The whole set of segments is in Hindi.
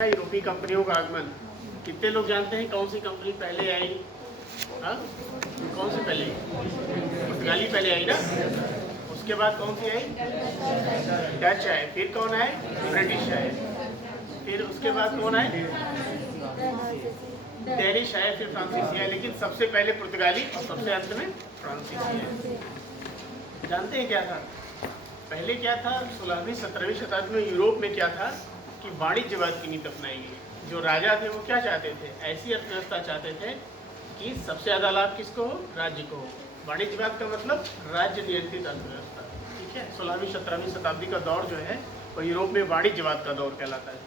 यूरोपीय कंपनियों का आगमन। कितने लोग जानते हैं कौन सी कंपनी पहले आई? हाँ, कौन सी पहले? पुर्तगाली पहले आई ना। उसके बाद कौन सी आई? डच आए। फिर कौन आए? ब्रिटिश आए। फिर उसके बाद कौन आए? डेनिश आए। फिर फ्रांसीसी आए। लेकिन सबसे पहले पुर्तगाली और सबसे अंत में फ्रांसीसी आए। जानते हैं क्या था पहले? क्या था 16वीं 17वीं शताब्दी में यूरोप में? क्या था कि वाणिज्यवाद की नीति अपनाई गई। जो राजा थे वो क्या चाहते थे? ऐसी अर्थव्यवस्था चाहते थे कि सबसे ज़्यादा लाभ किसको हो? राज्य को हो। वाणिज्यवाद का मतलब राज्य नियंत्रित अर्थव्यवस्था। ठीक है, 16वीं 17वीं शताब्दी का दौर जो है वो यूरोप में वाणिज्यवाद का दौर कहलाता है।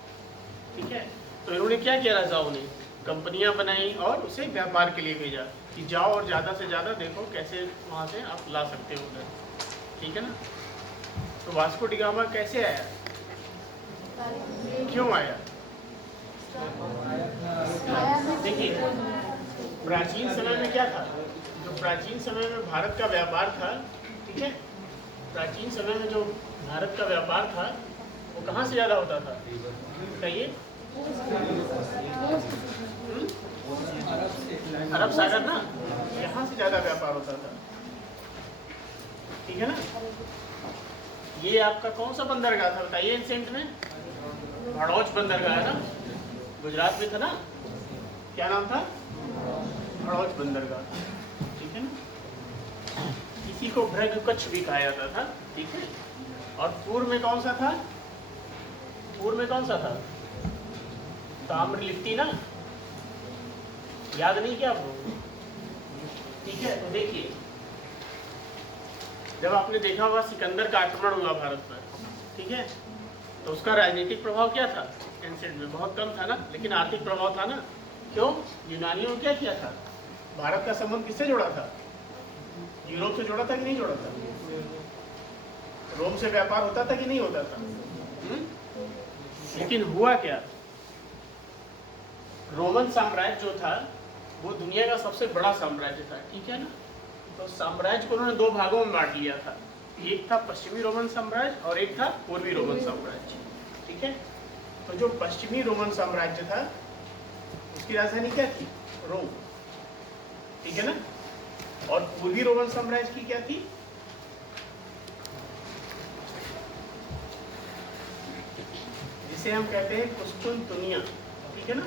ठीक है, तो इन्होंने क्या किया? राजाओं ने कंपनियां बनाई और उसे व्यापार के लिए भेजा कि जाओ और ज़्यादा से ज़्यादा देखो कैसे वहाँ से आप ला सकते हो उधर। ठीक है ना। तो वास्को डी गामा कैसे आया? क्यों आया? देखिए, प्राचीन समय में क्या था? जो प्राचीन समय में भारत का व्यापार था, ठीक है, प्राचीन समय में जो भारत का व्यापार था वो कहाँ से ज़्यादा होता था? बताइए। अरब सागर ना, यहाँ से ज़्यादा व्यापार होता था। ठीक है ना। ये आपका कौन सा बंदरगाह था बताइए एंसेंट में? भड़ौच बंदरगाह है ना, गुजरात में था ना। क्या नाम था? भड़ौच बंदरगाह। ठीक है ना। इसी को भृगुकच्छ भी कहा जाता था। ठीक है। और पूर्व में कौन सा था? पूर्व में कौन सा था? ताम्रलिप्ति ना, याद नहीं क्या आपको? ठीक है, तो देखिए, जब आपने देखा होगा सिकंदर का आक्रमण हुआ भारत पर, ठीक है, तो उसका राजनीतिक प्रभाव क्या था? एंसेंट में बहुत कम था ना, लेकिन आर्थिक प्रभाव था ना। क्यों? यूनानियों ने क्या किया था? भारत का संबंध किससे जोड़ा था? यूरोप से जोड़ा था कि नहीं जोड़ा था? रोम से व्यापार होता था कि नहीं होता था? लेकिन हुआ क्या? रोमन साम्राज्य जो था वो दुनिया का सबसे बड़ा साम्राज्य था। ठीक है ना। तो साम्राज्य को उन्होंने दो भागों में बांट लिया था। एक था पश्चिमी रोमन साम्राज्य और एक था पूर्वी रोमन साम्राज्य। ठीक है। तो जो पश्चिमी रोमन साम्राज्य था उसकी राजधानी क्या थी? रोम। ठीक है ना। और पूर्वी रोमन साम्राज्य की क्या थी? जिसे हम कहते हैं कुस्तुनतुनिया। ठीक है ना,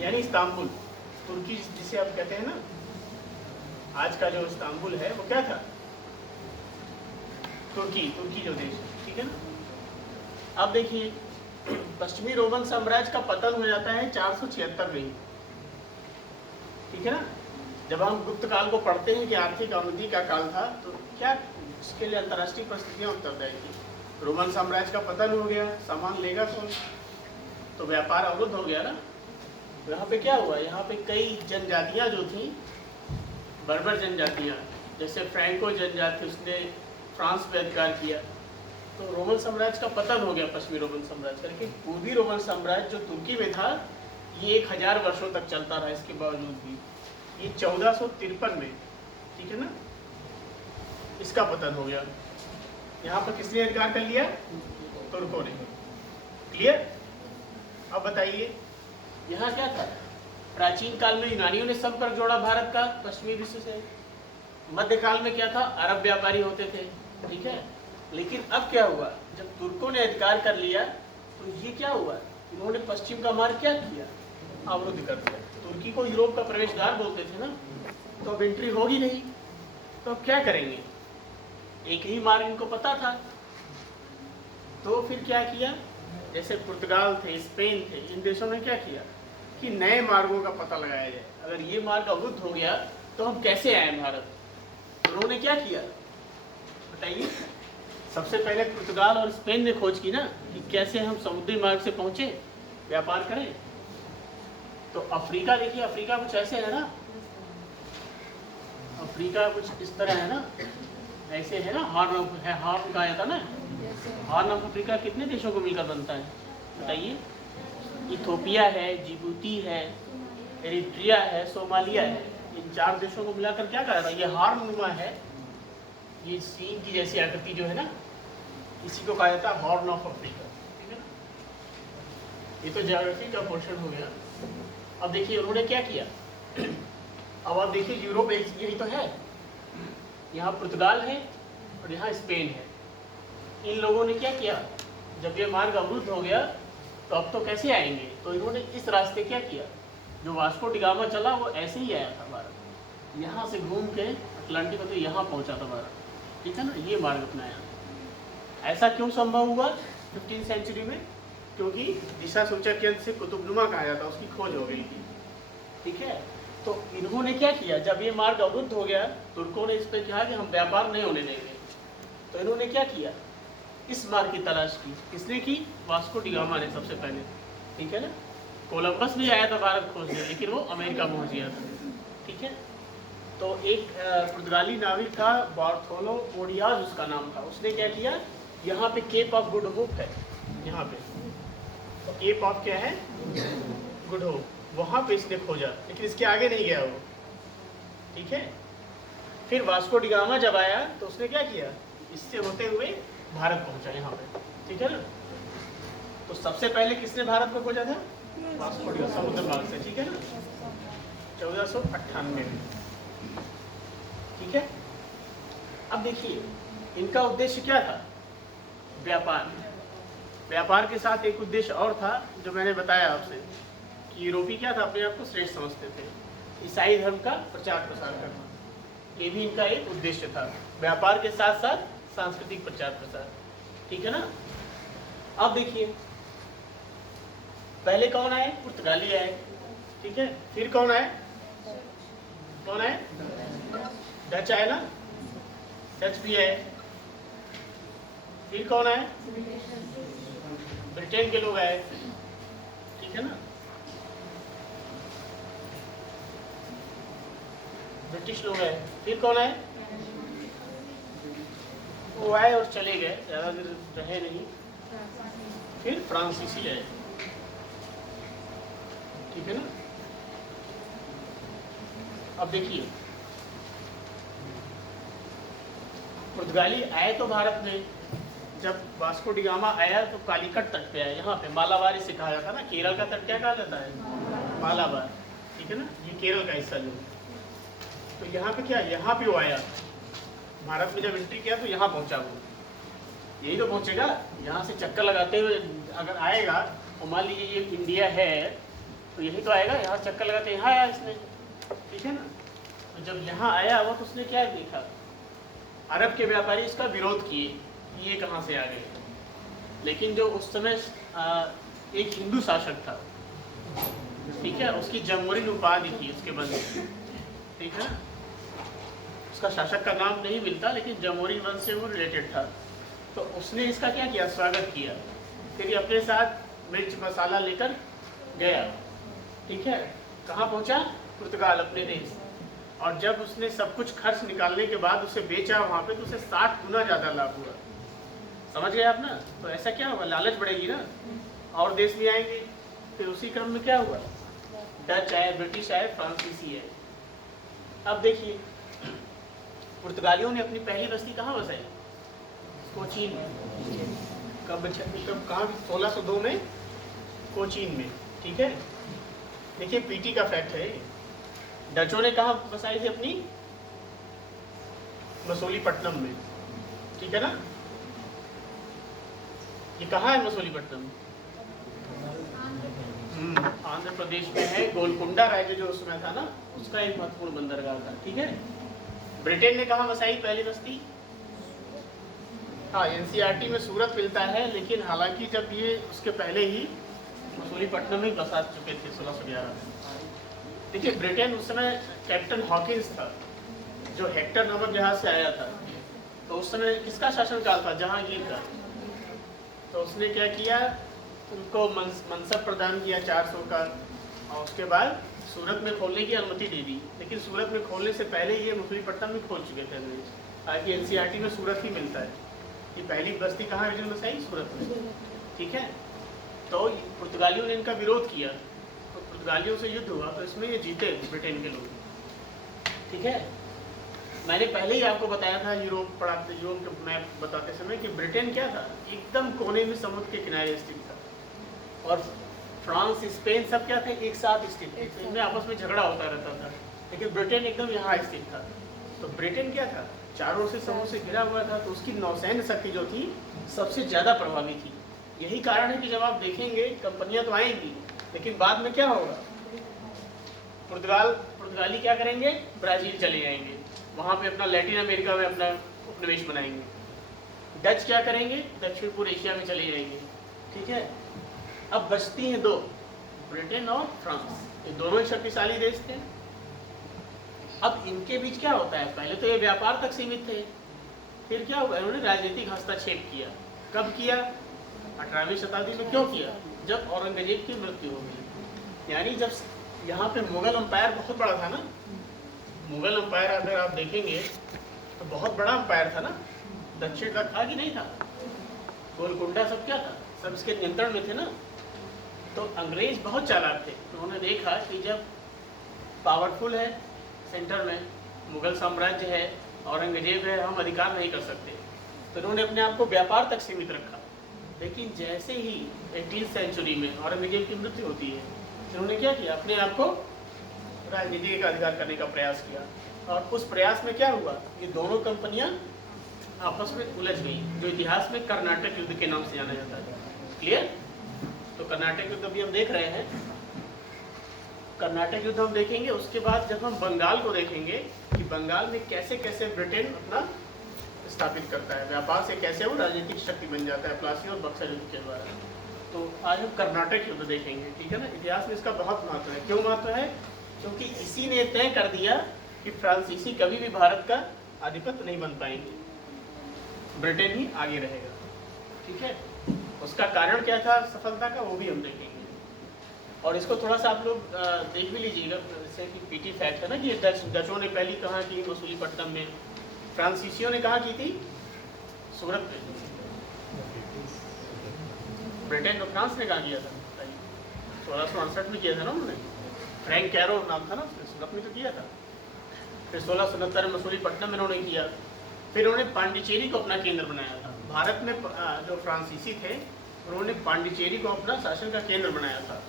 यानी इस्तांबुल, तुर्की जिसे आप कहते हैं ना, आज का जो इस्तांबुल है वो क्या था? तुर्की जो देश है। ठीक है ना। अब देखिए, पश्चिमी रोमन साम्राज्य का पतन हो जाता है 476 में। ठीक है ना। जब हम गुप्त काल को पढ़ते हैं कि आर्थिक अवधि का काल था, तो क्या इसके लिए अंतर्राष्ट्रीय परिस्थितियां उत्तरदायी थी। रोमन साम्राज्य का पतन हो गया, सामान लेगा कौन? तो व्यापार अवरुद्ध हो गया ना। तो यहाँ पे क्या हुआ? यहाँ पे कई जनजातियाँ जो थी, बर्बर जनजातियाँ, जैसे फ्रैंको जनजाति, उसने फ्रांस पे अधिकार किया। तो रोमन साम्राज्य का पतन हो गया, पश्चिमी रोमन साम्राज्य करके। पूर्वी रोमन साम्राज्य जो तुर्की में था ये 1000 वर्षों तक चलता रहा। इसके बावजूद भी ये 1453 में, ठीक है ना, इसका पतन हो गया। यहाँ पर किसने अधिकार कर लिया? तुर्कों ने। क्लियर? अब बताइए, यहाँ क्या था? प्राचीन काल में यूनानियों ने संपर्क जोड़ा भारत का पश्चिमी विश्व से। मध्यकाल में क्या था? अरब व्यापारी होते थे। ठीक है। लेकिन अब क्या हुआ? जब तुर्कों ने अधिकार कर लिया तो ये क्या हुआ? इन्होंने पश्चिम का मार्ग क्या किया? अवरुद्ध कर दिया। तुर्की को यूरोप का प्रवेश द्वार बोलते थे ना, तो अब एंट्री होगी नहीं, तो अब क्या करेंगे? एक ही मार्ग इनको पता था। तो फिर क्या किया? जैसे पुर्तगाल थे, स्पेन थे, इन देशों ने क्या किया कि नए मार्गों का पता लगाया जाए। अगर ये मार्ग अवरुद्ध हो गया तो हम कैसे आए भारत? उन्होंने क्या किया बताइए? सबसे पहले पुर्तगाल और स्पेन ने खोज की ना कि कैसे हम समुद्री मार्ग से पहुंचे, व्यापार करें। तो अफ्रीका देखिए, अफ्रीका कुछ ऐसे है ना, अफ्रीका कुछ इस तरह है ना, ऐसे है ना। हॉर्न कहा जाता ना। हॉर्न ऑफ अफ्रीका कितने देशों को मिलकर बनता है बताइए? इथोपिया है, जिबूती है, एरिट्रिया है, सोमालिया है। इन 4 देशों को मिलाकर क्या कहा जाता है? ये हॉर्न नुमा है, ये सीन की जैसी आकृति जो है ना, इसी को कहा जाता है हॉर्न ऑफ अफ्रीका। ठीक है ना। ये तो ज्योग्राफी का पोर्शन हो गया। अब देखिए उन्होंने क्या किया, अब आप देखिए यूरोप यही तो है, यहाँ पुर्तगाल है और यहाँ स्पेन है। इन लोगों ने क्या किया, जब ये मार्ग अवरुद्ध हो गया तो अब तो कैसे आएंगे, तो इन्होंने इस रास्ते क्या किया, जो वास्को डिगामा चला वो ऐसे ही आया था भारत, यहाँ से घूम के अटलांटिक होते यहाँ पहुँचा था भारत, ठीक है ना, ये मार्ग अपनाया। ऐसा क्यों संभव हुआ 15वीं सेंचुरी में, क्योंकि दिशा सूचक यंत्र से कुतुबनुमा कहा जाता, उसकी खोज हो गई थी, ठीक है। तो इन्होंने क्या किया, जब ये मार्ग अवरुद्ध हो गया तुर्कों ने इस पर कहा कि हम व्यापार नहीं होने देंगे, तो इन्होंने क्या किया, इस मार्ग की तलाश की। किसने की, वास्को डिगामा ने सबसे पहले, ठीक है ना। कोलंबस भी आया था भारत खोजने, लेकिन वो अमेरिका पहुंच गया था, ठीक है। तो एक पुर्तगाली नाविक था बार्थोलो मोडियाज उसका नाम था, उसने क्या किया, यहाँ पे केप ऑफ गुड होप है, यहाँ पे तो केप ऑफ क्या है, गुड होप, वहाँ पे इसने खोजा, लेकिन इसके आगे नहीं गया वो, ठीक है। फिर वास्को डिगामा जब आया तो उसने क्या किया, इससे होते हुए भारत पहुंचा यहाँ पे, ठीक है ना। तो सबसे पहले किसने भारत को खोजा था, वास्को डिगामा, समुद्र मार्ग से, ठीक है ना, 1498 में, ठीक है। अब देखिए इनका उद्देश्य क्या था, व्यापार। व्यापार के साथ एक उद्देश्य और था जो मैंने बताया आपसे कि यूरोपी क्या था, अपने आप को श्रेष्ठ समझते थे, ईसाई धर्म का प्रचार प्रसार करना, ये भी इनका एक उद्देश्य था, व्यापार के साथ साथ सांस्कृतिक प्रचार प्रसार, ठीक है ना। अब देखिए पहले कौन आए, पुर्तगाली आए, ठीक है, फिर कौन आए, डच आए ना, डच भी आए, फिर कौन आए, ब्रिटेन के लोग आए, ठीक है ना, ब्रिटिश लोग आए, फिर कौन आए, वो आए और चले गए, ज़्यादा देर रहे नहीं, फिर फ्रांसीसी आए, ठीक है ना। अब देखिए पुर्तगाली आए तो भारत में, जब वास्को डिगामा आया तो कालीकट तट पे आया, यहाँ पे मालाबार से कहा जाता है ना, केरल का तट क्या कहा जाता है, मालाबार, ठीक है ना, ये केरल का हिस्सा जो, तो यहाँ पे क्या, यहाँ पे वो आया, भारत में जब एंट्री किया तो यहाँ पहुँचा वो, यही तो पहुँचेगा, यहाँ से चक्कर लगाते हुए अगर आएगा, और मान लीजिए ये इंडिया है तो यही तो आएगा, यहाँ चक्कर लगाते यहाँ आया इसने, ठीक है ना। तो जब यहाँ आया वो तो उसने क्या देखा, अरब के व्यापारी इसका विरोध किए, ये कहाँ से आ गए, लेकिन जो उस समय एक हिंदू शासक था, ठीक है, उसकी जमोरिन उपाधि थी उसके बंद, ठीक है ना, उसका शासक का नाम नहीं मिलता लेकिन जमोरिन वंश से वो रिलेटेड था, तो उसने इसका क्या किया, स्वागत किया, फिर ये अपने साथ मिर्च मसाला लेकर गया, ठीक है, कहाँ पहुँचा, पुर्तगाल, अपने देश। और जब उसने सब कुछ खर्च निकालने के बाद उसे बेचा वहाँ पे, तो उसे 60 गुना ज़्यादा लाभ हुआ, समझ गए आप ना। तो ऐसा क्या होगा, लालच बढ़ेगी ना, और देश भी आएंगे। फिर उसी क्रम में क्या हुआ, डच आए, ब्रिटिश आए, फ्रांसीसी आए। अब देखिए पुर्तगालियों ने अपनी पहली बस्ती कहाँ बसाई, कोचीन में, कब कहाँ, 1602 में कोचीन में, ठीक है। देखिए पीटी का फैक्ट है, डचों ने कहाँ बसाई थी अपनी, मसूलीपट्टनम में, ठीक है ना। ये कहाँ है मसूलीपट्टनम, आंध्र प्रदेश में है, गोलकुंडा राज्य जो उसमें था ना, उसका एक महत्वपूर्ण बंदरगाह था, ठीक है। ब्रिटेन ने कहाँ बसाई पहली बस्ती, हाँ एनसीईआरटी में सूरत मिलता है, लेकिन हालांकि जब ये उसके पहले ही मसूलीपट्टनम में बसा चुके थे 1611 में। देखिए ब्रिटेन उस समय कैप्टन हॉकिंस था जो हेक्टर नामक जहाज से आया था, तो उस समय किसका शासनकाल था, जहांगीर का। तो उसने क्या किया, उनको मनसब प्रदान किया 400 का, और उसके बाद सूरत में खोलने की अनुमति दे दी, लेकिन सूरत में खोलने से पहले ये मसूलीपट्टनम में खोल चुके थे अंग्रेज, ताकि एनसीईआरटी में सूरत ही मिलता है। ये पहली बस्ती कहाँ रीजन बसाई, सूरत में, ठीक है। तो पुर्तगालियों ने इनका विरोध किया, तो पुर्तगालियों से युद्ध हुआ, तो इसमें ये जीते ब्रिटेन के लोग, ठीक है। मैंने पहले ही आपको बताया था यूरोप पढ़ाते, यूरोप के मैप बताते समय कि ब्रिटेन क्या था, एकदम कोने में समुद्र के किनारे स्थित था, और फ्रांस, स्पेन सब क्या थे, एक साथ स्थित थे, तो इनमें आपस में झगड़ा होता रहता था। लेकिन ब्रिटेन एकदम यहाँ स्थित था। तो ब्रिटेन क्या था, चारों से समूह से घिरा हुआ था, तो उसकी नौसैन्य शक्ति जो थी सबसे ज़्यादा प्रभावी थी। यही कारण है कि जब आप देखेंगे कंपनियां तो आएंगी, लेकिन बाद में क्या होगा, पुर्तगाली क्या करेंगे, ब्राज़ील चले जाएंगे, वहाँ पे अपना लैटिन अमेरिका में अपना उपनिवेश बनाएंगे। डच क्या करेंगे, दक्षिण पूर्व एशिया में चले जाएंगे। ठीक है, अब बचती हैं दो, ब्रिटेन और फ्रांस, ये दोनों ही शक्तिशाली देश थे। अब इनके बीच क्या होता है, पहले तो ये व्यापार तक सीमित थे, फिर क्या हुआ, इन्होंने राजनीतिक हस्तक्षेप किया। कब किया, 18वीं शताब्दी में। क्यों किया, जब औरंगजेब की मृत्यु हो गई। यानी जब यहाँ पे मुगल अंपायर बहुत बड़ा था ना, मुगल अंपायर अगर आप देखेंगे तो बहुत बड़ा अंपायर था ना, दक्षिण तक था कि नहीं था, गोलकुंडा सब क्या था, सब इसके नियंत्रण में थे ना। तो अंग्रेज बहुत चालाक थे, उन्होंने देखा कि जब पावरफुल है सेंटर में, मुगल साम्राज्य है, औरंगजेब है, हम अधिकार नहीं कर सकते, तो उन्होंने अपने आप को व्यापार तक सीमित रखा। लेकिन जैसे ही 18वीं सेंचुरी में औरंगजेब की मृत्यु होती है, उन्होंने क्या किया, अपने आप को राजनीति का अधिकार करने का प्रयास किया। और उस प्रयास में क्या हुआ, ये दोनों कंपनियां आपस में उलझ गई, जो इतिहास में कर्नाटक युद्ध के नाम से जाना जाता है। क्लियर, तो कर्नाटक युद्ध अभी हम देख रहे हैं, कर्नाटक युद्ध हम देखेंगे। उसके बाद जब हम बंगाल को देखेंगे कि बंगाल में कैसे कैसे ब्रिटेन अपना स्थापित करता है, व्यापार से कैसे वो राजनीतिक शक्ति बन जाता है प्लासी और बक्सर युद्ध के द्वारा। तो आज हम कर्नाटक युद्ध देखेंगे। ठीक है ना, इतिहास में इसका बहुत महत्व है। क्यों महत्व है, क्योंकि इसी ने तय कर दिया कि फ्रांसीसी कभी भी भारत का आधिपत्य नहीं बन पाएंगे, ब्रिटेन ही आगे रहेगा। ठीक है, उसका कारण क्या था सफलता का, वो भी हम देखेंगे। और इसको थोड़ा सा आप लोग देख भी लीजिएगा, जैसे कि पीटी फैक्ट है ना कि डचों ने पहली कहाँ की, मसूलीपट्टनम में, फ्रांसीसियों ने कहाँ की थी, सूरत में, ब्रिटेन और फ्रांस ने कहाँ किया था, 1668 में किया था ना उन्होंने, फ्रैंक कैरो नाम था ना, सूरत में तो किया था। फिर 1669 में मसूलीपट्टनम में उन्होंने किया। फिर उन्होंने पांडिचेरी को अपना केंद्र बनाया था। भारत में जो फ्रांसीसी थे उन्होंने पांडिचेरी को अपना शासन का केंद्र बनाया था।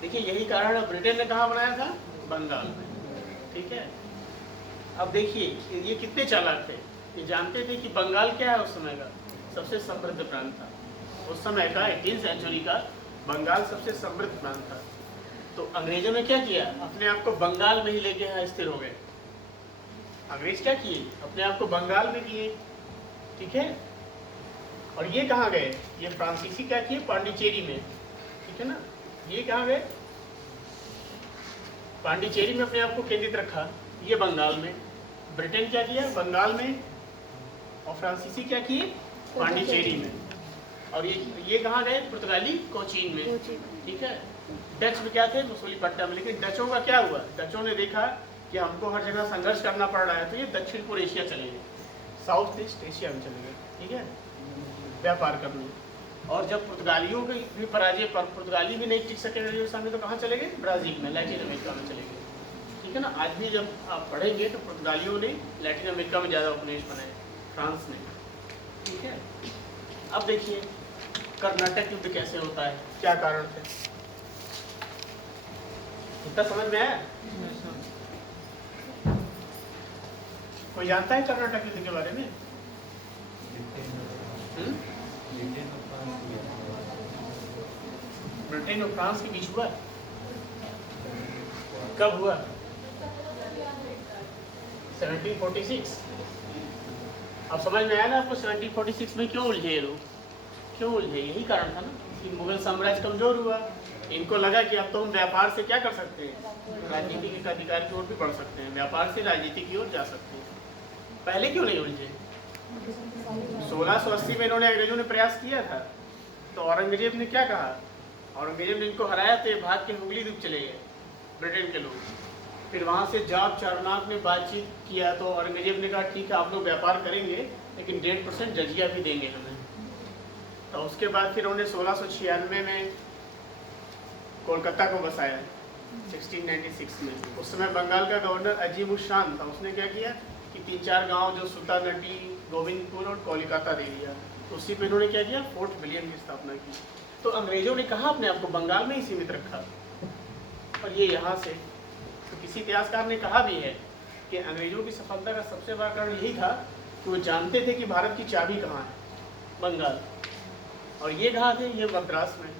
देखिए यही कारण है, ब्रिटेन ने कहाँ बनाया था, बंगाल में। ठीक है, अब देखिए ये कितने चालाक थे, ये जानते थे कि बंगाल क्या है, उस समय का सबसे समृद्ध प्रांत था। उस समय का 18वीं सेंचुरी का बंगाल सबसे समृद्ध प्रांत था। तो अंग्रेजों ने क्या किया, अपने आप को बंगाल में ही लेके यहाँ स्थिर हो गए। अंग्रेज क्या किए, अपने आप को बंगाल में किए। ठीक है, और ये कहाँ गए, ये फ्रांसीसी क्या किए, पांडिचेरी में। ठीक है ना, ये कहाँ गए, पांडिचेरी में अपने आप को केंद्रित रखा, ये बंगाल में। ब्रिटेन क्या किया, बंगाल में, और फ्रांसीसी क्या किए, पांडिचेरी में। और ये कहाँ गए, पुर्तगाली कोचीन में। ठीक है, डच में क्या थे, मसूलीपट्टनम में। लेकिन डचों का क्या हुआ, डचों ने देखा कि हमको हर जगह संघर्ष करना पड़ रहा है, तो ये दक्षिण पूर्व एशिया चले गए, साउथ ईस्ट एशिया में चले गए। ठीक है, व्यापार करने। और जब पुर्तगालियों की भी पराजय पर पुर्तगाली भी नहीं टिक सके सामने, तो कहाँ चले गए, ब्राज़ील में, लैटिन अमेरिका में चले गए। ठीक है ना, आज भी जब आप पढ़ेंगे तो पुर्तगालियों ने लैटिन अमेरिका में ज़्यादा उपनिवेश बनाए, फ्रांस ने। ठीक है, अब देखिए कर्नाटक युद्ध कैसे होता है, क्या कारण थे, इतना समझ में आया? कोई जानता है कर्नाटक युद्ध के बारे में? ब्रिटेन और फ्रांस के बीच हुआ, कब हुआ, 1746। अब समझ में आया ना आपको 1746 में क्यों उलझे ये लोग, क्यों उलझे, यही कारण था ना कि मुगल साम्राज्य कमजोर हुआ। इनको लगा कि अब तो हम व्यापार से क्या कर सकते हैं, राजनीति के अधिकार की ओर भी बढ़ सकते हैं, व्यापार से राजनीति की ओर जा सकते हैं। पहले क्यों नहीं उलझे, 1680 में इन्होंने, अंग्रेजों ने प्रयास किया था, तो औरंगजेब ने क्या कहा, औरंगजेब ने इनको हराया तो ये भाग के हुगली द्वीप चले गए ब्रिटेन के लोग। फिर वहाँ से जाब चारनाक में बातचीत किया, तो औरंगजेब ने कहा ठीक है आप लोग व्यापार करेंगे, लेकिन 1.5% जजिया भी देंगे हमें। तो उसके बाद फिर उन्होंने 1696 में कोलकाता को बसाया, 1696 में। उस समय बंगाल का गवर्नर अजीम उस शान था, उसने क्या किया कि 3-4 गांव जो सुल्तानटी, गोविंदपुर और कोलकाता दे दिया। तो उसी पे इन्होंने क्या किया, फोर्ट विलियम की स्थापना की। तो अंग्रेजों ने कहा अपने आप को बंगाल में ही सीमित रखा, और ये यहाँ से। तो किसी इतिहासकार ने कहा भी है कि अंग्रेजों की सफलता का सबसे बड़ा कारण यही था कि वो जानते थे कि भारत की चाबी कहाँ है, बंगाल, और ये कहाँ थे, ये मद्रास में।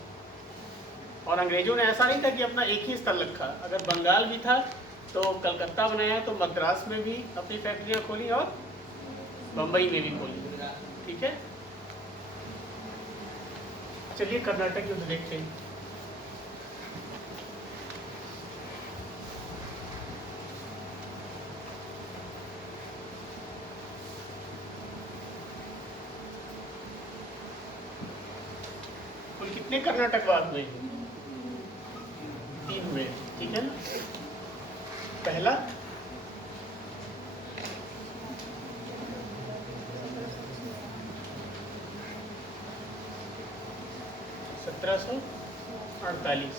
और अंग्रेजों ने ऐसा नहीं था कि अपना एक ही स्थल रखा, अगर बंगाल भी था तो कलकत्ता बनाया, तो मद्रास में भी अपनी फैक्ट्रियाँ खोली और बम्बई में भी खोली। ठीक है, चलिए कर्नाटक युद्ध देखते हैं। कुल कितने कर्नाटकवाद हुए? 3 हुए। ठीक है ना, पहला 1748,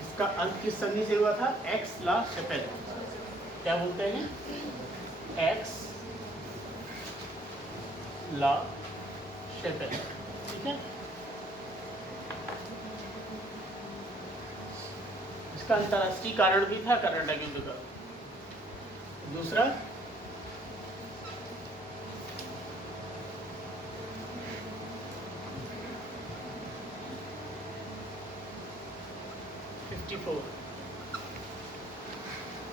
इसका अंत किस संधि से हुआ था? एक्स ला शपेल। क्या बोलते हैं? एक्स ला शपेल। ठीक है, इसका अंतर्राष्ट्रीय कारण भी था कर्नाटक युद्ध का। दूसरा 54,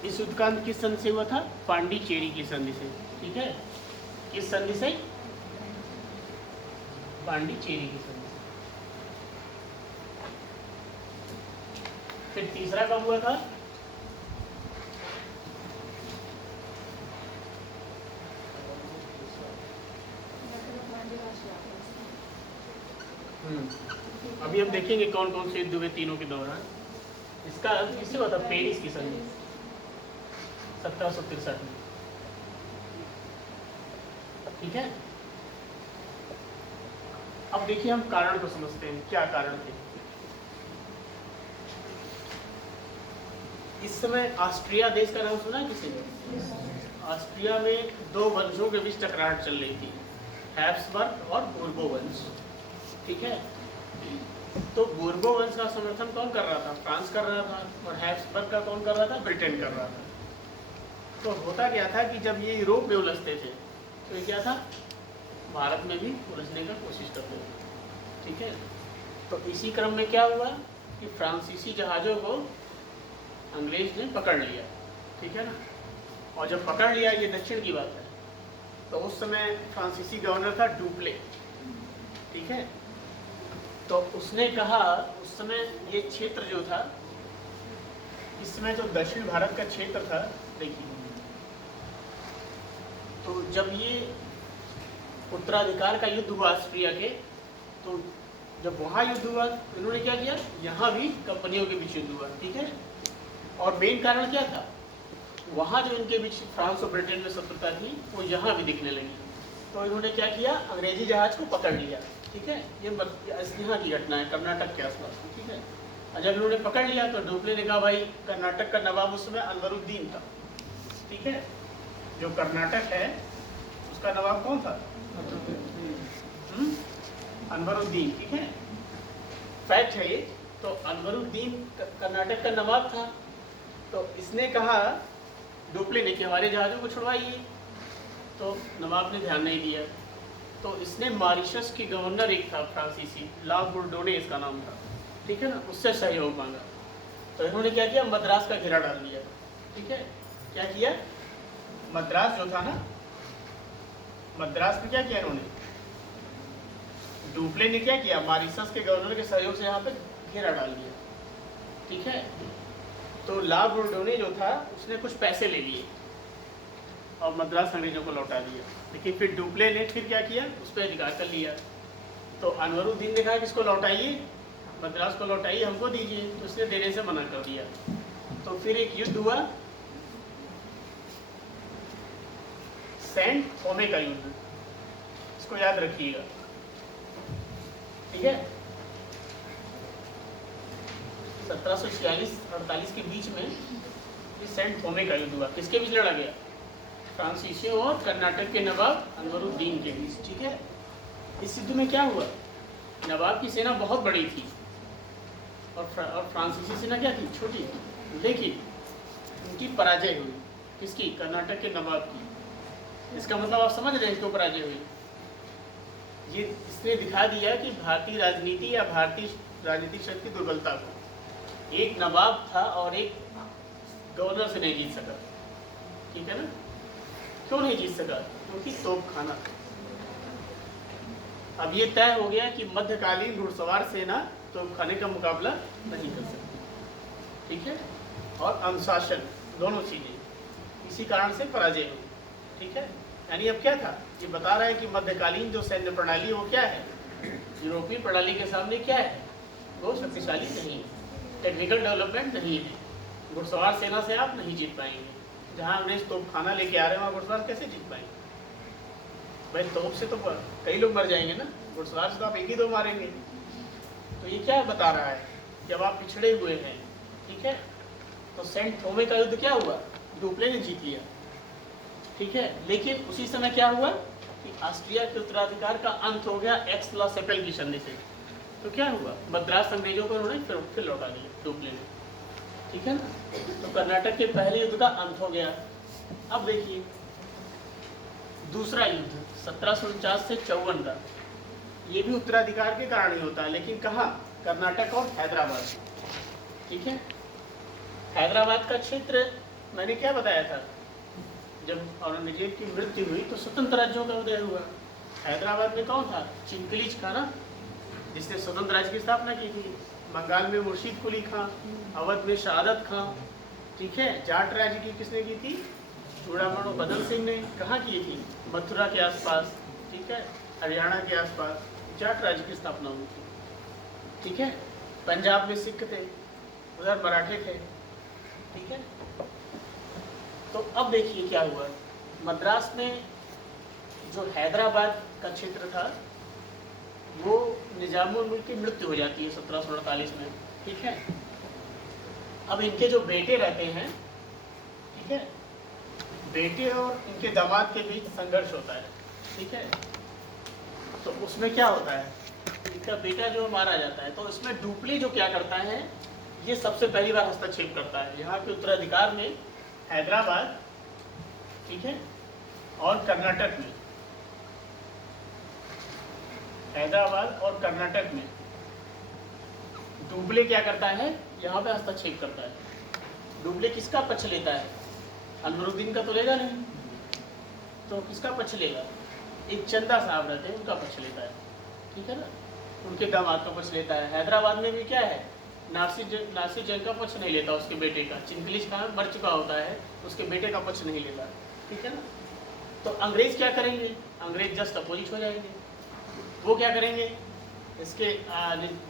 इस युद्ध का अंत किस संधि से हुआ था? पांडिचेरी की संधि से। ठीक है, किस संधि से? पांडिचेरी की संधि से। फिर तीसरा कब हुआ था? अभी हम देखेंगे कौन कौन से युद्ध हुए तीनों के दौरान। इसका अंत किससे हुआ था? पेरिस की संधि 1763 में। ठीक है, अब देखिए हम कारण को समझते हैं, क्या कारण थे। इस समय ऑस्ट्रिया देश का नाम सुना है किसी ने? ऑस्ट्रिया में 2 वंशों के बीच टकरार चल रही थी, हैब्सबर्ग और बूर्बो वंश। ठीक है, तो बूर्बो वंश का समर्थन कौन कर रहा था? फ्रांस कर रहा था, और हैब्सबर्ग का कौन कर रहा था? ब्रिटेन कर रहा था। तो होता क्या था कि जब ये यूरोप में उलझते थे तो ये क्या था? भारत में भी उलझने का कोशिश करते थे। ठीक है, तो इसी क्रम में क्या हुआ कि फ्रांसीसी जहाज़ों को अंग्रेज ने पकड़ लिया। ठीक है ना, और जब पकड़ लिया, ये दक्षिण की बात है, तो उस समय फ्रांसीसी गवर्नर था डुप्ले। ठीक है, तो उसने कहा, उस समय ये क्षेत्र जो था, इस समय जो दक्षिण भारत का क्षेत्र था, देखिए, तो जब ये उत्तराधिकार का युद्ध हुआ ऑस्ट्रिया के, तो जब वहाँ युद्ध हुआ तो इन्होंने क्या किया, यहाँ भी कंपनियों के बीच युद्ध हुआ। ठीक है, और मेन कारण क्या था? वहाँ जो इनके बीच फ्रांस और ब्रिटेन में शत्रुता थी, वो यहाँ भी दिखने लगी। तो इन्होंने क्या किया, अंग्रेजी जहाज को पकड़ लिया। ठीक है, ये यहाँ की घटना है, कर्नाटक के आसपास। ठीक है, और जब इन्होंने पकड़ लिया तो डुप्ले ने कहा, भाई कर्नाटक का नवाब उस समय अनवरुद्दीन था। ठीक है, जो कर्नाटक है उसका नवाब कौन था? अनवरुद्दीन। ठीक है, फैक्ट है ये। तो अनवरुद्दीन कर्नाटक का नवाब था। तो इसने कहा डुप्ले ने कि हमारे जहाज़ों को छुड़वाइए, तो नवाब ने ध्यान नहीं दिया। तो इसने मॉरिशस की गवर्नर एक था फ्रांसीसी, ला बुर्डोने इसका नाम था। ठीक है ना, उससे सहयोग मांगा। तो इन्होंने क्या किया, मद्रास का घेरा डाल दिया। ठीक है, क्या किया, मद्रास जो था ना, मद्रास में क्या किया इन्होंने, डुप्ले ने क्या किया, मॉरिशस के गवर्नर के सहयोग से यहाँ पे घेरा डाल दिया। ठीक है, तो ला बुर्डोने जो था उसने कुछ पैसे ले लिए और मद्रास अंग्रेजों को लौटा दिया। लेकिन फिर डुप्ले ने फिर क्या किया, उस पर अधिकार कर लिया। तो अनवरुद्दीन ने कहा कि इसको लौटाइए, मद्रास को लौटाइए, हमको दीजिए। तो उसने देने से मना कर दिया। तो फिर एक युद्ध हुआ, सेंट थोमे का युद्ध, इसको याद रखिएगा। ठीक है, 1746-48 के बीच में इस सेंट थोमे का युद्ध हुआ। किसके बीच लड़ा गया? फ्रांसीसियों और कर्नाटक के नवाब अनवरुद्दीन के बीच। ठीक है, इस युद्ध में क्या हुआ, नवाब की सेना बहुत बड़ी थी और फ्रांसीसी सेना क्या थी, छोटी। लेकिन उनकी पराजय हुई, किसकी, कर्नाटक के नवाब की। इसका मतलब आप समझ रहे हैं क्यों पराजय हुई। ये इसने दिखा दिया कि भारतीय राजनीति या भारतीय राजनीतिक शक्ति की दुर्बलता को। एक नवाब था और एक गवर्नर से नहीं जीत सका, ठीक है ना। क्यों नहीं जीत सका, क्योंकि तोपखाना था। अब ये तय हो गया कि मध्यकालीन घुड़सवार सेना तोपखाने का मुकाबला नहीं कर सकती, ठीक है। और अनुशासन, दोनों चीजें, इसी कारण से पराजय हुई, ठीक है। यानी अब क्या था, ये बता रहा है कि मध्यकालीन जो सैन्य प्रणाली है वो क्या है, यूरोपीय प्रणाली के सामने क्या है, वो शक्तिशाली नहीं है, टेक्निकल डेवलपमेंट नहीं है। घुड़सवार सेना से आप नहीं जीत पाएंगे। जहाँ अंग्रेज तोपखाना लेके आ रहे हैं वहाँ घुड़सवार कैसे जीत पाएंगे भाई। तोप से तो कई लोग मर जाएंगे ना, घुड़सवार से तो आप एक ही दो मारेंगे। तो ये क्या बता रहा है, जब आप पिछड़े हुए हैं, ठीक है। तो सेंट थोमे का युद्ध क्या हुआ, डुप्ले ने जीत लिया, ठीक है। लेकिन उसी समय क्या हुआ कि ऑस्ट्रिया के उत्तराधिकार का अंत हो गया एक्स ला सेपेल की संधि से। तो क्या हुआ, मद्रास अंग्रेजों को उन्होंने फिर लौटा दिया डुप्ले ने, ठीक है ना। तो कर्नाटक के पहले युद्ध का अंत हो गया। अब देखिए दूसरा युद्ध 1749 से 54 का, ये भी उत्तराधिकार के कारण ही होता है, लेकिन कहाँ, कर्नाटक और हैदराबाद, ठीक है। हैदराबाद का क्षेत्र मैंने क्या बताया था, जब औरंगजेब की मृत्यु हुई तो स्वतंत्र राज्यों का उदय हुआ। हैदराबाद में कौन था, चिंकलीज खां ना, जिसने स्वतंत्र राज्य की स्थापना की थी। बंगाल में मुर्शीद कुली खां, अवध में शहादत खां, ठीक है। जाट राज्य की किसने की थी, चूड़ामणि बदल सिंह ने। कहाँ की थी, मथुरा के आसपास, ठीक है, हरियाणा के आसपास जाट राज्य की स्थापना हुई थी, ठीक है। पंजाब में सिख थे, उधर मराठे थे, ठीक है। तो अब देखिए क्या हुआ, मद्रास में जो हैदराबाद का क्षेत्र था वो निजामुल मुल्क की मृत्यु हो जाती है 1748 में, ठीक है। अब इनके जो बेटे रहते हैं, ठीक है, बेटे और इनके दामाद के बीच संघर्ष होता है, ठीक है। तो उसमें क्या होता है, इनका बेटा जो मारा जाता है, तो इसमें डुप्ले जो क्या करता है, ये सबसे पहली बार हस्तक्षेप करता है यहाँ के उत्तराधिकार में, हैदराबाद, ठीक है, और कर्नाटक में, हैदराबाद और कर्नाटक में डुप्ले क्या करता है, यहाँ पे हस्तक्षेप करता है। डुप्ले किसका पक्ष लेता है, अनवरुद्दीन का तो लेगा नहीं, तो किसका पक्ष लेगा, एक चंदा साहब रहते हैं उनका पक्ष लेता है, ठीक है ना, उनके दामाद का पक्ष लेता है। हैदराबाद में भी क्या है, नासिर जंग का पक्ष नहीं लेता, उसके बेटे का, चिंकलीज खां मर चुका होता है, उसके बेटे का पक्ष नहीं लेता, ठीक है ना। तो अंग्रेज क्या करेंगे, अंग्रेज जस्ट अपोजिट हो जाएंगे। वो क्या करेंगे, इसके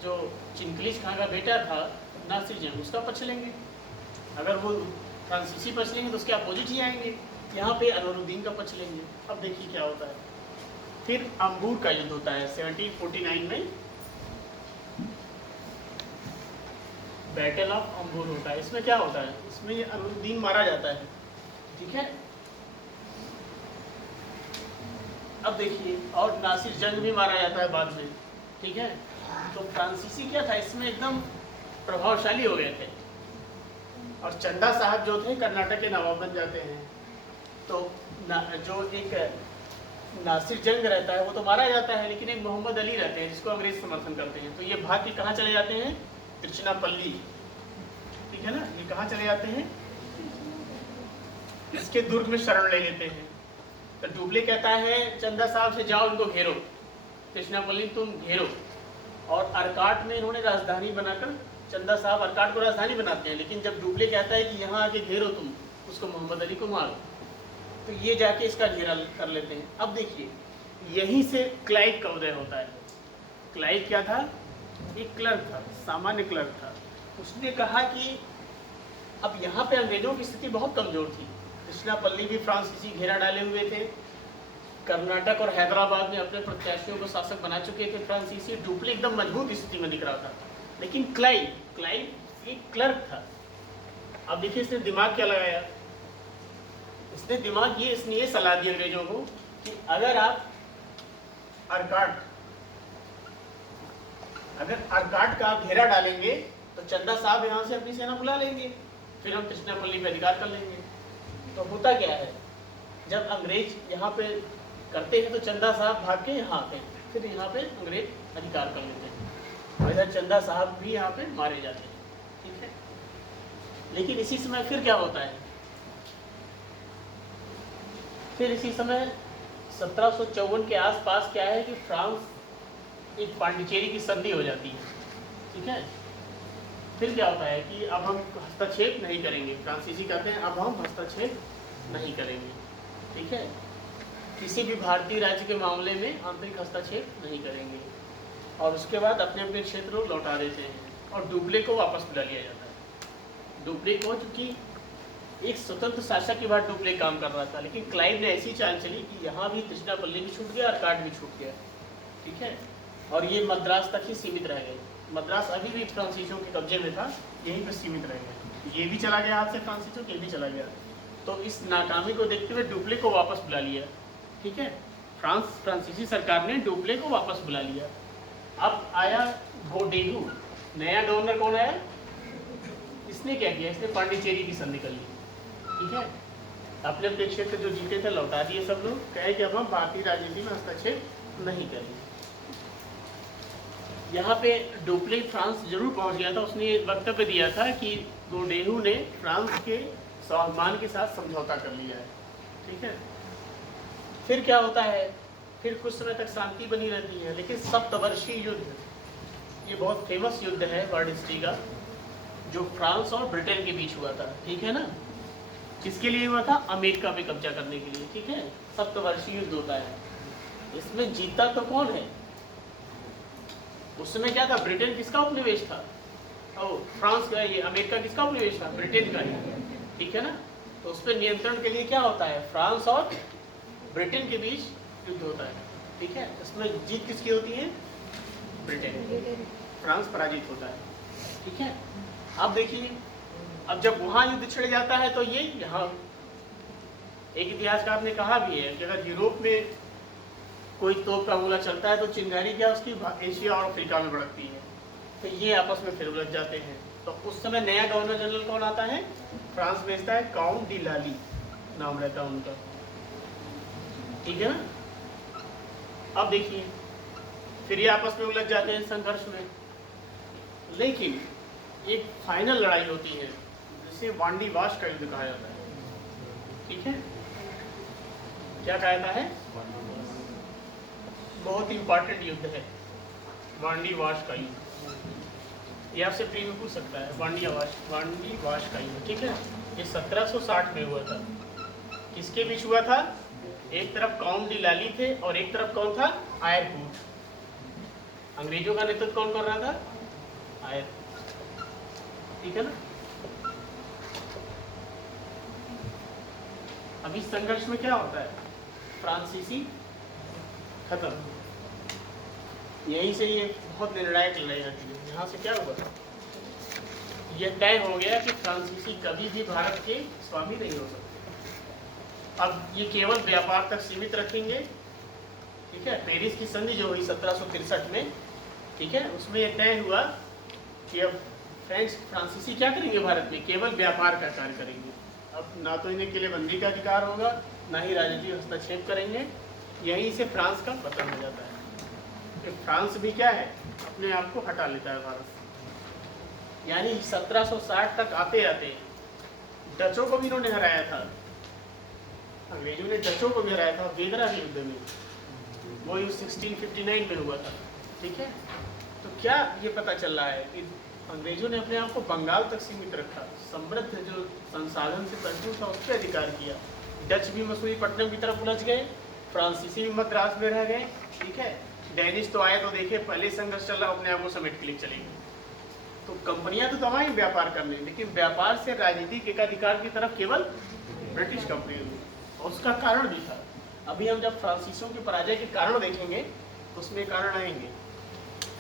जो चिंकलीज खां का बेटा था नासिर जंग, उसका पक्ष लेंगे। अगर वो फ्रांसीसी पक्ष लेंगे तो उसके अपोजिट ही आएंगे, यहाँ पे अनवरुद्दीन का पक्ष लेंगे। अब देखिए क्या होता है, फिर अंबूर का युद्ध होता है 1749 में, बैटल ऑफ अंबूर होता है। इसमें क्या होता है, इसमें अनवरुद्दीन मारा जाता है, ठीक है। अब देखिए, और नासिर जंग भी मारा जाता है बाद में, ठीक है। तो फ्रांसीसी क्या था, इसमें एकदम प्रभावशाली हो गए थे, और चंदा साहब जो थे कर्नाटक के नवाब बन जाते हैं। तो जो एक नासिर जंग रहता है वो तो मारा जाता है, लेकिन एक मोहम्मद अली रहते हैं जिसको अंग्रेज समर्थन करते हैं। तो ये भाग के कहाँ चले जाते हैं, तिरुचिरापल्ली, ठीक है ना, ये कहाँ चले जाते हैं, इसके दुर्ग में शरण ले लेते हैं। तो डुप्ले कहता है चंदा साहब से, जाओ इनको घेरो, तिरुचिरापल्ली तुम घेरो। और अरकाट में इन्होंने राजधानी बनाकर, चंदा साहब अरकाट को राजधानी बनाते हैं, लेकिन जब डुप्ले कहता है कि यहाँ आके घेरो तुम उसको, मोहम्मद अली को मारो, तो ये जाके इसका घेरा कर लेते हैं। अब देखिए यहीं से क्लाइव का उदय होता है। क्लाइव क्या था, एक क्लर्क था, सामान्य क्लर्क था। उसने कहा कि अब यहाँ पे अंग्रेजों की स्थिति बहुत कमजोर थी, तिरुचिरापल्ली भी फ्रांसीसी घेरा डाले हुए थे, कर्नाटक और हैदराबाद में अपने प्रत्याशियों को शासक बना चुके थे फ्रांसीसी। डुप्ले एकदम मजबूत स्थिति में दिख रहा था, लेकिन क्लाइव एक क्लर्क था। अब देखिए इसने दिमाग क्या लगाया, इसने दिमाग इसने ये सलाह दी अंग्रेजों को कि अगर आप अरकाट अगर अर्काट का आप घेरा डालेंगे तो चंदा साहब यहाँ से अपनी सेना बुला लेंगे, फिर हम तृष्णापल्ली पे अधिकार कर लेंगे। तो होता क्या है, जब अंग्रेज यहाँ पे करते हैं तो चंदा साहब भाग के यहाँ आते हैं, फिर यहाँ पे अंग्रेज अधिकार कर लेते हैं और इधर चंदा साहब भी यहाँ पे मारे जाते हैं। ठीक है, लेकिन इसी समय फिर क्या होता है, फिर इसी समय 1754 के आसपास क्या है कि फ्रांस एक पांडिचेरी की संधि हो जाती है। ठीक है, फिर क्या होता है कि अब हम हस्तक्षेप नहीं करेंगे, फ्रांसीसी कहते हैं अब हम हस्तक्षेप नहीं करेंगे। ठीक है, किसी भी भारतीय राज्य के मामले में आंतरिक हस्तक्षेप नहीं करेंगे और उसके बाद अपने अपने क्षेत्र को लौटा देते हैं और डुप्ले को वापस बुला लिया जाता है। डुप्ले को, चूंकि एक स्वतंत्र शासक के बाद डुप्ले काम कर रहा था, लेकिन क्लाइव ने ऐसी चाल चली कि यहाँ भी तृष्णापल्ली भी छूट गया और अर्काट भी छूट गया। ठीक है, और ये मद्रास तक ही सीमित रह गए। मद्रास अभी भी फ्रांसीसियों के कब्जे में था, यहीं पर सीमित रह गया। ये भी चला गया हाथ से फ्रांसीसियों के, भी चला गया। तो इस नाकामी को देखते हुए डुप्ले को वापस बुला लिया। ठीक है, फ्रांसीसी सरकार ने डुप्ले को वापस बुला लिया। अब आया गोडेहू, नया गवर्नर कौन आया, इसने क्या किया, इसने पांडिचेरी की संधि कर ली। ठीक है, अपने अपने क्षेत्र जो जीते थे लौटा दिए सब लोग, कहे कि अब हम भारतीय राजनीति में हस्तक्षेप नहीं करेंगे। यहाँ पे डुप्ले फ्रांस जरूर पहुंच गया था, उसने वक्तव्य दिया था कि गोडेहू ने फ्रांस के स्वाभिमान के साथ समझौता कर लिया है। ठीक है, फिर क्या होता है, फिर कुछ समय तक शांति बनी रहती है, लेकिन सप्तवर्षीय युद्ध, ये बहुत फेमस युद्ध है वर्ल्ड हिस्ट्री का, जो फ्रांस और ब्रिटेन के बीच हुआ था। ठीक है ना, किसके लिए हुआ था, अमेरिका पे कब्जा करने के लिए। ठीक है, सप्तवर्षीय युद्ध होता है, इसमें जीता तो कौन है, उस समय क्या था, ब्रिटेन किसका उपनिवेश था, और फ्रांस का, ये अमेरिका किसका उपनिवेश था, ब्रिटेन का ही। ठीक है ना, तो उस पर नियंत्रण के लिए क्या होता है, फ्रांस और ब्रिटेन के बीच युद्ध होता है। ठीक है, इसमें जीत किसकी होती है, ब्रिटेन, फ्रांस पराजित होता है। ठीक है, अब देखिए, अब जब वहाँ युद्ध छिड़ जाता है तो ये यहाँ, एक इतिहासकार ने कहा भी है कि अगर यूरोप में कोई तोप का हमला चलता है तो चिंगारी क्या उसकी एशिया और अफ्रीका में भड़कती है, तो ये आपस में फिर उलझ जाते हैं। तो उस समय नया गवर्नर जनरल कौन आता है, फ्रांस भेजता है, काउंट डी लाली नाम रहता है उनका। ठीक है ना, अब देखिए फिर ये आपस में उलझ जाते हैं संघर्ष में, लेकिन एक फाइनल लड़ाई होती है जिसे वांडी वाश का युद्ध कहा जाता है। ठीक है, क्या कहा जाता है, बहुत इंपॉर्टेंट युद्ध है वांडी वाश का युद्ध, ये आपसे प्री में पूछ सकता है, वांडी वाश का युद्ध। ठीक है, ये 1760 में हुआ था। किसके बीच हुआ था, एक तरफ काउंट डी लाली थे और एक तरफ कौन था, आयरकूट। अंग्रेजों का नेतृत्व कौन कर रहा था, आयरकूट। ठीक है ना, अब इस संघर्ष में क्या होता है, फ्रांसीसी खत्म, यहीं से ये बहुत निर्णायक लड़ाई रहती है। यहाँ से क्या हुआ, यह तय हो गया कि फ्रांसीसी कभी भी भारत के स्वामी नहीं हो सकते, अब ये केवल व्यापार तक सीमित रखेंगे। ठीक है, पेरिस की संधि जो हुई 1763 में, ठीक है, उसमें यह तय हुआ कि अब फ्रांसीसी क्या करेंगे भारत में, केवल व्यापार का कार्य करेंगे। अब ना तो इन्हें किलेबंदी का अधिकार होगा, ना ही राजनीतिक हस्तक्षेप करेंगे। यहीं से फ्रांस का पतन हो जाता है कि फ्रांस भी क्या है, अपने आप को हटा लेता है भारत से। यानी 1760 तक आते आते डचों को भी इन्होंने हराया था, अंग्रेजों ने डचों को भी हराया था वेदरा के युद्ध में, वो 1659 में हुआ था। ठीक है, तो क्या ये पता चल रहा है कि अंग्रेजों ने अपने आप को बंगाल तक सीमित रखा, समृद्ध जो संसाधन से भरपूर था उस पर अधिकार किया। डच भी मसूलीपट्टनम की तरफ उलझ गए, फ्रांसीसी भी मद्रास में रह गए। ठीक है, डेनिश तो आए तो देखे पहले संघर्ष चल रहा, अपने आप को समेट के लिए चले गए। तो कंपनियां तो तमाम व्यापार करने, लेकिन व्यापार से राजनीतिक एकाधिकार की तरफ केवल ब्रिटिश कंपनी हुई, और उसका कारण भी था। अभी हम जब फ्रांसीसियों की पराजय के कारण देखेंगे तो उसमें कारण आएंगे।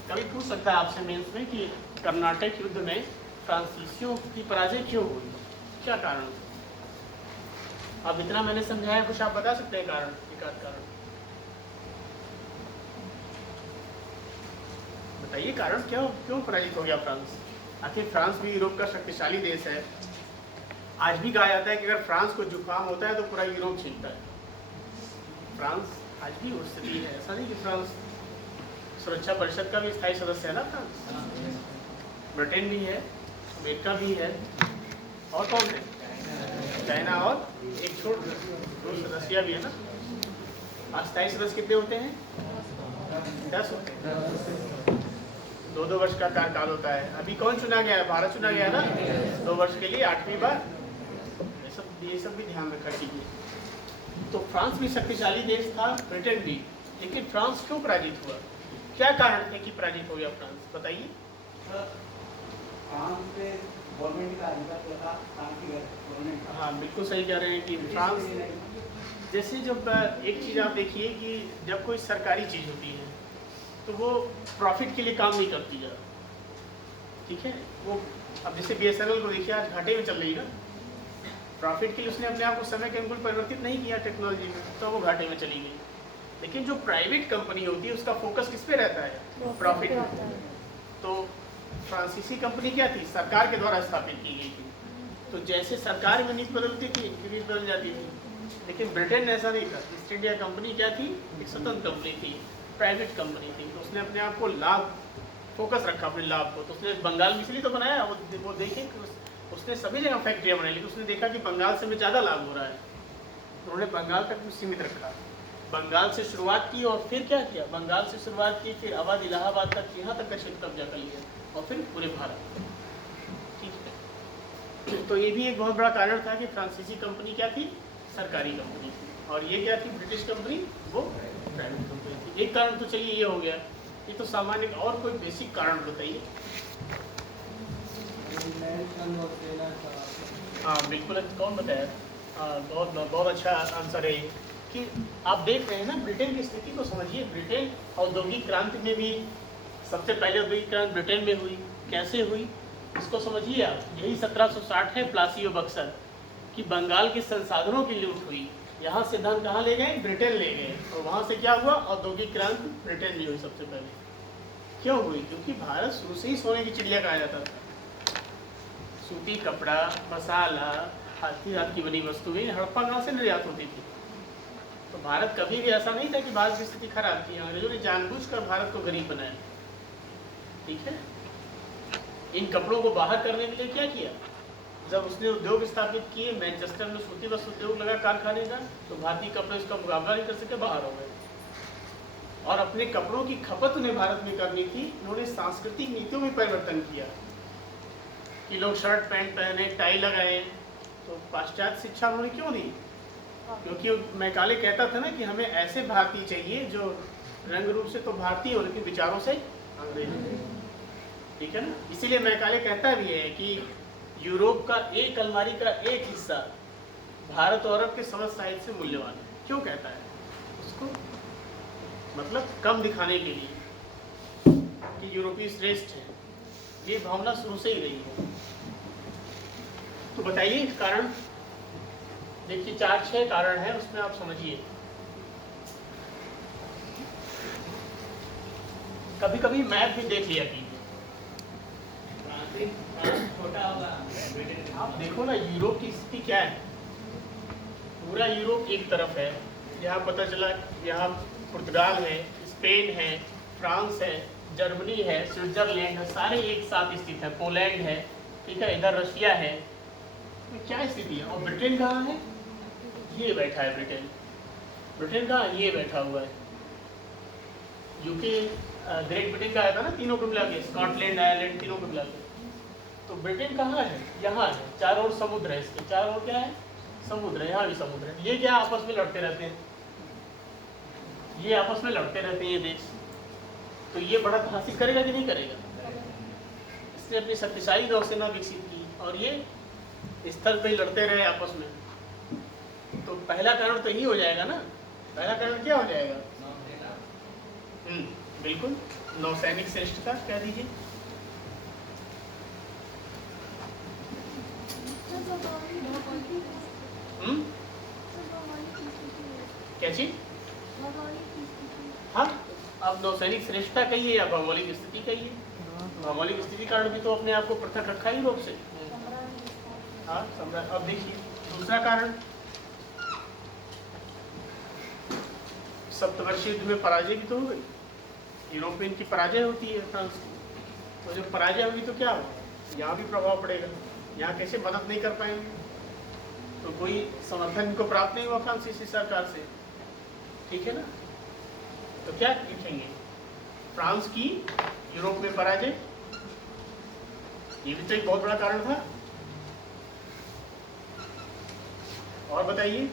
कभी पूछ सकता है आपसे मेंस में कि कर्नाटक युद्ध में फ्रांसीसियों की पराजय क्यों हुई, क्या कारण था। अब इतना मैंने समझाया, कुछ आप बता सकते हैं कारण, एक आध कारण बताइए कारण क्या, क्यों पराजित हो गया फ्रांस? आखिर फ्रांस भी यूरोप का शक्तिशाली देश है। आज भी कहा जाता है कि अगर फ्रांस को जुकाम होता है तो पूरा यूरोप छीनता है। फ्रांस आज भी वो स्थिति है, ऐसा नहीं कि फ्रांस सुरक्षा परिषद का भी स्थायी सदस्य है ना फ्रांस। ब्रिटेन भी है, अमेरिका भी है, और कौन है? चाइना, और एक छोड़ दो सदस्य भी है ना। अस्थायी सदस्य कितने होते हैं? 10 होते हैं। 2-2 वर्ष का कार्यकाल होता है। अभी कौन चुना गया है? भारत चुना गया है ना 2 वर्ष के लिए, 8वीं बार। ये सब भी ध्यान रखा कीजिए। तो फ्रांस भी शक्तिशाली देश था, ब्रिटेन भी, लेकिन फ्रांस क्यों पराजित हुआ? क्या कारण है कि पराजित हो गया फ्रांस? बताइए। फ्रांस पे गवर्नमेंट का अधिकार था, गवर्नमेंट। हाँ, बिल्कुल सही कह रहे हैं कि फ्रांस, जैसे जब एक चीज़ आप देखिए कि जब कोई सरकारी चीज़ होती है तो वो प्रॉफिट के लिए काम नहीं करती ज़्यादा, ठीक है। वो अब जैसे BSNL को देखिए, आज घाटे में चल रही है ना। प्रॉफिट के लिए उसने अपने आप को समय के अनुकूल परिवर्तित नहीं किया टेक्नोलॉजी में, तो वो घाटे में चली गई। लेकिन जो प्राइवेट कंपनी होती है उसका फोकस किस पे रहता है? प्रॉफिट। तो फ्रांसीसी कंपनी क्या थी? सरकार के द्वारा स्थापित की गई थी। तो जैसे सरकार में नीति बदलती थी, इनकी नीति बदल जाती थी। लेकिन ब्रिटेन ऐसा नहीं था। ईस्ट इंडिया कंपनी क्या थी? एक स्वतंत्र कंपनी थी, प्राइवेट कंपनी थी। तो उसने अपने आप को लाभ, फोकस रखा अपने लाभ को। तो उसने बंगाल में इसलिए तो बनाया, वो देखे कि उसने सभी जगह फैक्ट्रियाँ बनाई, लेकिन उसने देखा कि बंगाल से हमें ज़्यादा लाभ हो रहा है, तो उन्होंने बंगाल तक सीमित रखा। बंगाल से शुरुआत की और फिर क्या किया? बंगाल से शुरुआत की, फिर अवध, इलाहाबाद तक, यहाँ तक का क्षेत्र कब्जा कर लिया, और फिर पूरे भारत। ठीक है, तो ये भी एक बहुत बड़ा कारण था कि फ्रांसीसी कंपनी क्या थी? सरकारी कंपनी थी। और ये क्या थी? ब्रिटिश कंपनी, वो प्राइवेट कंपनी थी। एक कारण तो चलिए ये हो गया, ये तो सामान्य। और कोई बेसिक कारण बताइए। हाँ बिल्कुल, कौन बताया? बहुत अच्छा आंसर है ये, कि आप देख रहे हैं ना ब्रिटेन की स्थिति को समझिए। ब्रिटेन औद्योगिक क्रांति में भी, सबसे पहले औद्योगिक क्रांति ब्रिटेन में हुई। कैसे हुई इसको समझिए आप। यही 1760 है, प्लासी और बक्सर, कि बंगाल के संसाधनों की लूट हुई। यहाँ से धन कहाँ ले गए? ब्रिटेन ले गए। और वहाँ से क्या हुआ? औद्योगिक क्रांति ब्रिटेन में हुई सबसे पहले। क्यों हुई? क्योंकि भारत शुरू से ही सोने की चिड़िया कहा जाता था। सूती कपड़ा, मसाला, हाथी दांत की बनी वस्तुएं हड़प्पा गांव से निर्यात होती थी। तो भारत कभी भी ऐसा नहीं था कि भारत की स्थिति खराब थी। अंग्रेजों ने जानबूझकर भारत को गरीब बनाया, ठीक है। इन कपड़ों को बाहर करने के लिए क्या किया? जब उसने उद्योग स्थापित किए, मैनचेस्टर में सूती वस्त्र उद्योग लगा कारखाने का, तो भारतीय कपड़े उसका मुकाबला नहीं कर सके, बाहर हो गए। और अपने कपड़ों की खपत उन्हें भारत में करनी थी। उन्होंने सांस्कृतिक नीतियों में परिवर्तन किया कि लोग शर्ट पैंट पहने, टाई लगाए। तो पाश्चात्य शिक्षा उन्होंने क्यों दी? क्योंकि मैकाले कहता था ना कि हमें ऐसे भारतीय चाहिए जो रंग रूप से तो भारतीय हो लेकिन विचारों से अंग्रेज, ठीक है ना। इसीलिए मैकाले कहता भी है कि यूरोप का एक अलमारी का एक हिस्सा भारत और अरब के समस्त साहित्य से मूल्यवान है। क्यों कहता है? उसको मतलब कम दिखाने के लिए कि यूरोपीय श्रेष्ठ है। ये भावना शुरू से ही रही है। तो बताइए कारण। देखिए 4-6 कारण है, उसमें आप समझिए। कभी कभी मैप भी देख लिया कीजिए। छोटा होगा, आप देखो ना यूरोप की स्थिति क्या है। पूरा यूरोप एक तरफ है, यहाँ पता चला यहाँ पुर्तगाल है, स्पेन है, फ्रांस है, जर्मनी है, स्विट्जरलैंड है, सारे एक साथ स्थित है। पोलैंड है, ठीक है, इधर रशिया है। तो क्या स्थिति है? और ब्रिटेन कहाँ है? ये बैठा है ब्रिटेन। ब्रिटेन कहाँ? ये बैठा हुआ है। यूके, ग्रेट ब्रिटेन का आया था ना, तीनों को मिला के, स्कॉटलैंड, आयरलैंड, तीनों को मिला के। तो ब्रिटेन कहाँ है? यहाँ है। चारों ओर समुद्र है इसके, चारों ओर क्या है? समुद्र है, यहाँ भी समुद्र है। ये क्या आपस में लड़ते रहते हैं? ये आपस में लड़ते रहते हैं ये देश। तो ये बढ़त हासिल करेगा कि नहीं करेगा? इसने अपनी शक्तिशाली नौसेना विकसित की और ये स्थल पे लड़ते रहे आपस में। तो पहला कारण तो यही हो जाएगा ना। पहला कारण क्या हो जाएगा? बिल्कुल, नौसैनिक श्रेष्ठता कह दीजिए। क्या चीज? हाँ, अब नौसैनिक श्रेष्ठता कहिए या भौगोलिक स्थिति कहिए, भौगोलिक स्थिति कारण भी तो अपने आप को पृथक रखा ही यूरोप से। हाँ सम्राट। अब देखिए दूसरा कारण, सप्तवर्षीय युद्ध में पराजय भी तो हो गई, यूरोप में इनकी पराजय होती है फ्रांस की, तो जब पराजय होगी तो क्या होगा, यहाँ भी प्रभाव पड़ेगा, यहाँ कैसे मदद नहीं कर पाएंगे, तो कोई समर्थन इनको प्राप्त नहीं हुआ फ्रांसीसी सरकार से, ठीक है ना। तो क्या लिखेंगे, फ्रांस की यूरोप में पराजय, ये भी तो एक बहुत बड़ा कारण था। और बताइए।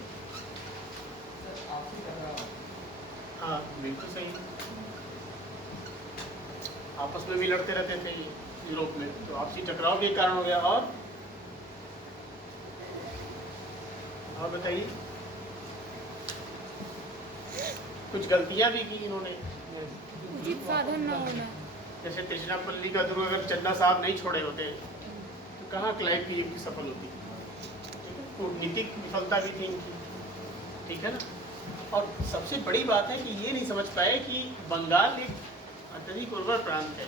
हाँ बिल्कुल सही, आपस में भी लड़ते रहते थे ये यूरोप में, तो आपसी टकराव के कारण हो गया। और बताइए। कुछ गलतियां भी की इन्होंने, उचित साधन न होना, जैसे त्रिचनापल्ली का दुर्ग अगर चन्ना साहब नहीं छोड़े होते तो कहाँ क्लाइव की युक्ति सफल होती, कूटनीतिक विफलता भी थी इनकी, ठीक है ना। और सबसे बड़ी बात है कि ये नहीं समझ पाए कि बंगाल एक अत्यधिक उर्वर प्रांत है,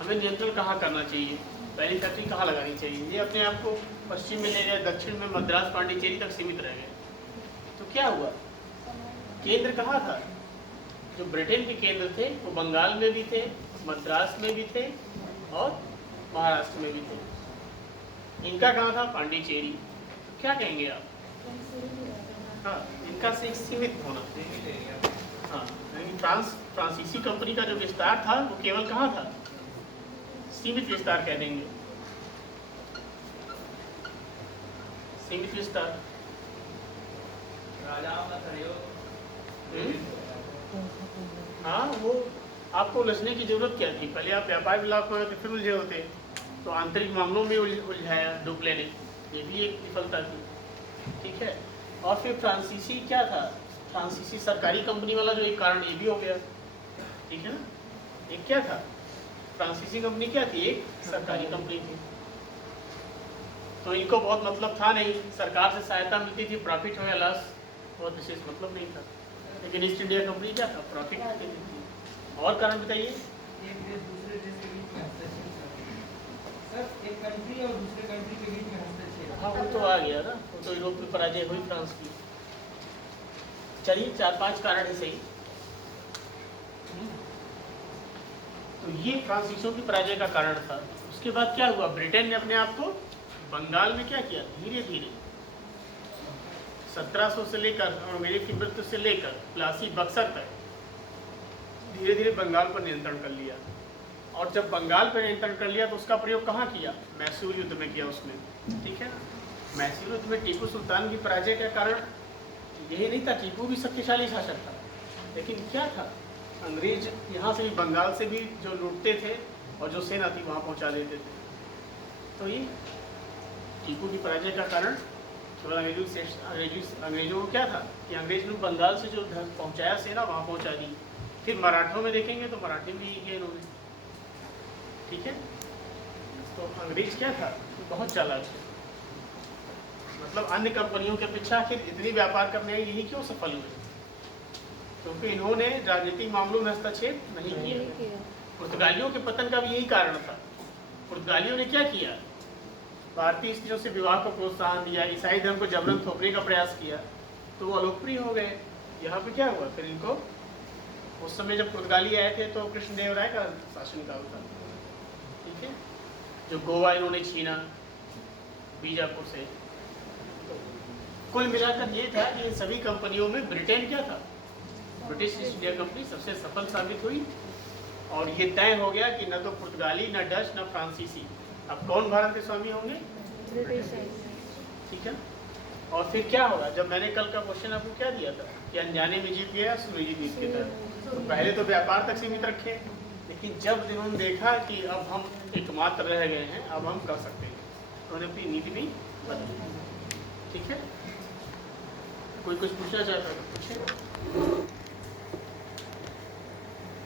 हमें नियंत्रण कहाँ करना चाहिए, पहली फैक्ट्री कहाँ लगानी चाहिए, ये अपने आप को पश्चिम में ले गए, दक्षिण में मद्रास पांडिचेरी तक सीमित रह गए। तो क्या हुआ, केंद्र कहाँ था, जो ब्रिटेन के केंद्र थे वो बंगाल में भी थे, मद्रास में भी थे और महाराष्ट्र में भी थे, इनका कहाँ था, पांडिचेरी। तो क्या कहेंगे आप, हाँ इनका से सीमित होना। हाँ लेकिन फ्रांसीसी कंपनी का जो विस्तार था वो केवल कहाँ था, सीमित विस्तार कह देंगे, सीमित विस्तार। हाँ वो आपको उलझने की जरूरत क्या थी, पहले आप व्यापार विलाप में तो फिर उलझे होते, तो आंतरिक मामलों में उलझाया डुप्ले ने, ये भी एक विफलता थी, ठीक है। और फिर फ्रांसीसी क्या था, फ्रांसीसी सरकारी कंपनी वाला जो एक कारण ये भी हो गया, ठीक है ना। एक क्या था, फ्रांसीसी कंपनी क्या थी, एक सरकारी कंपनी थी, तो इनको बहुत मतलब था नहीं, सरकार से सहायता मिलती थी, प्रॉफिट हो या लॉस बहुत विशेष मतलब नहीं था। लेकिन ईस्ट इंडिया कंपनी क्या था, प्रॉफिट देती थी। और कारण बताइए। एक देश दूसरे देश के बीच में हस्तक्षेप, सर एक कंट्री और दूसरे कंट्री के बीच में हस्तक्षेप। हाँ वो तो आ गया ना, वो तो यूरोप में पराजय हुई फ्रांस की। चलिए 4-5 कारण है सही। तो ये फ्रांसीसियों की पराजय का कारण था। उसके बाद क्या हुआ, ब्रिटेन ने अपने आप को बंगाल में क्या किया, धीरे धीरे 1700 से लेकर और अंग्रेजी की मृत्यु से लेकर प्लासी बक्सर तक धीरे धीरे बंगाल पर नियंत्रण कर लिया। और जब बंगाल पर नियंत्रण कर लिया तो उसका प्रयोग कहाँ किया, मैसूर युद्ध में किया उसने, ठीक है ना। मैसूर युद्ध में टीपू सुल्तान की पराजय का कारण यही नहीं था, टीपू भी शक्तिशाली शासक था, लेकिन क्या था, अंग्रेज यहाँ से भी बंगाल से भी जो लूटते थे और जो सेना थी वहाँ पहुँचा देते थे। तो ये टीपू की पराजय का कारण केवल अंग्रेजों को क्या था कि अंग्रेज ने बंगाल से जो पहुँचाया सेना वहाँ पहुँचा दी। फिर मराठों में देखेंगे तो मराठी भी किए इन्होंने, ठीक है। तो अंग्रेज क्या था, बहुत चालाक थे, मतलब अन्य कंपनियों की अपेक्षा आखिर इतनी व्यापार करने में यही क्यों सफल हुए, क्योंकि इन्होंने राजनीतिक मामलों में हस्तक्षेप नहीं किया। पुर्तगालियों के पतन का भी यही कारण था। पुर्तगालियों ने क्या किया, भारतीय स्त्रियों से विवाह को प्रोत्साहन दिया, ईसाई धर्म को जबरन थोपने का प्रयास किया, तो वो अलोकप्रिय हो गए। यहाँ पे क्या हुआ, फिर इनको उस समय जब पुर्तगाली आए थे तो कृष्णदेवराय का शासनकाल था, ठीक है, जो गोवा इन्होंने छीना बीजापुर से। तो कुल मिलाकर ये था कि इन सभी कंपनियों में ब्रिटेन क्या था, ब्रिटिश ईस्ट इंडिया कंपनी सबसे सफल साबित हुई। और ये तय हो गया कि न तो पुर्तगाली, न डच, न फ्रांसीसी, अब कौन भारत के स्वामी होंगे, ठीक है। और फिर क्या होगा, जब मैंने कल का क्वेश्चन आपको क्या दिया था कि अनजाने में जीत गया सुनिजी जीत के तरह, तो पहले तो व्यापार तक सीमित रखे, लेकिन जब इन्होंने देखा कि अब हम एकमात्र रह गए हैं, अब हम कर सकते हैं, तो उन्होंने अपनी नीति भी बदली, ठीक है। कोई कुछ पूछना चाहता है तो पूछे।